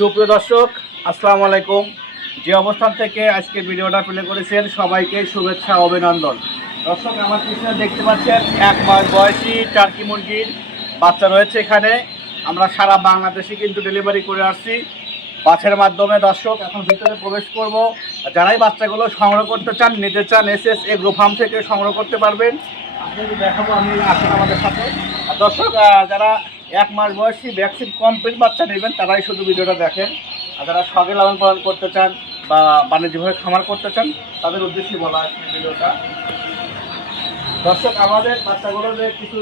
সুপ্রিয় দর্শক, আসসালামু আলাইকুম। যে অবস্থান থেকে আজকে ভিডিওটা প্লে করেছেন সবাইকে শুভেচ্ছা অভিনন্দন। দর্শক, আমার পিছনে দেখতে পাচ্ছেন 1 মাস বয়সী টার্কি মুরগির বাচ্চা রয়েছে। এখানে আমরা সারা বাংলাদেশে কিন্তু ডেলিভারি করে আসছি বাসের মাধ্যমে। দর্শক, এখন ভিতরে প্রবেশ করব। যারাই বাচ্চাগুলো সংগ্রহ করতে চান, নিতে চান, এসএস এগ্রো ফার্ম থেকে সংগ্রহ করতে পারবেন। আপনাদের দেখাবো, আমি আসেন আমাদের সাথে। আর দর্শক, যারা 1 মাস বয়সী ভ্যাকসিন কমপ্লিট বাচ্চা নেবেন তারাই শুধু ভিডিওটা দেখেন। আর যারা শখে লালন পালন করতে চান বা বাণিজ্যিকভাবে খামার করতে চান তাদের উদ্দেশ্যে বলা আছে ভিডিওটা। দর্শক, আমাদের বাচ্চাগুলো যে কিছু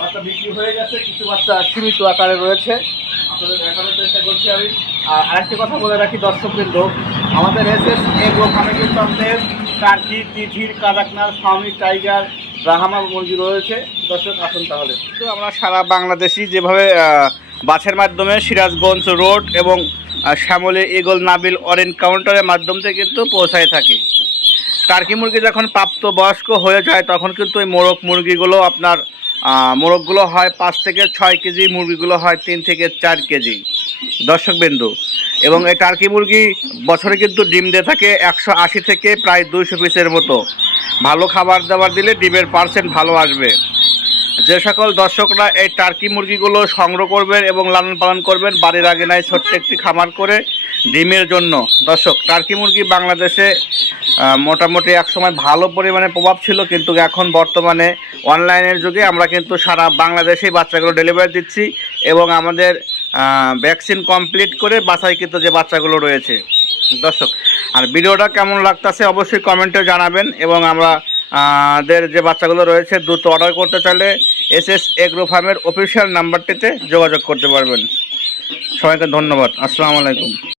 বাচ্চা বিক্রি হয়ে গেছে, কিছু বাচ্চা সীমিত আকারে রয়েছে, আপনাদের দেখানোর চেষ্টা করছি আমি। আর আরেকটি কথা বলে রাখি দর্শকবৃন্দ, আমাদের এসএস এগ্রো ফার্মে কিন্তু আমাদের টার্কি, তিথির, কাদাকনার, ফার্মি, টাইগার, ব্রাহ্মা মুরগি রয়েছে। দর্শক, আসুন তাহলে। তো আমরা সারা বাংলাদেশি যেভাবে বাসের মাধ্যমে সিরাজগঞ্জ রোড এবং শ্যামলী, ঈগল, নাবিল, অরেঞ্জ কাউন্টারের মাধ্যম থেকে কিন্তু পৌঁছায় থাকি। টার্কি মুরগি যখন প্রাপ্তবয়স্ক হয়ে যায় তখন কিন্তু এই মোরগ মুরগিগুলো আপনার মোরগগুলো হয় 5 থেকে 6 কেজি, মুরগিগুলো হয় 3 থেকে 4 কেজি দর্শকবিন্দু। এবং এই টার্কি মুরগি বছরে কিন্তু ডিম দিয়ে থাকে 180 থেকে প্রায় 200 পিসের মতো। ভালো খাবার দাবার দিলে ডিমের পার্সেন্ট ভালো আসবে। যে সকল দর্শকরা এই টার্কি মুরগিগুলো সংগ্রহ করবেন এবং লালন পালন করবেন বাড়ির আঙিনায় ছোট্ট একটি খামার করে ডিমের জন্য, দর্শক, টার্কি মুরগি বাংলাদেশে মোটামুটি একসময় ভালো পরিমাণে প্রভাব ছিল, কিন্তু এখন বর্তমানে অনলাইনের যুগে আমরা কিন্তু সারা বাংলাদেশেই বাচ্চাগুলো ডেলিভারি দিচ্ছি এবং আমাদের ভ্যাকসিন কমপ্লিট করে বাছাইকৃত যে বাচ্চাগুলো রয়েছে। দর্শক, আর ভিডিওটা কেমন লাগতেছে অবশ্যই কমেন্টে জানাবেন। এবং আমরা দের যে বাচ্চাগুলো রয়েছে দ্রুত অর্ডার করতে চাইলে এসএস এগ্রো ফার্মের অফিসিয়াল নাম্বারটিতে যোগাযোগ করতে পারবেন। সবাইকে ধন্যবাদ। আসসালামু আলাইকুম।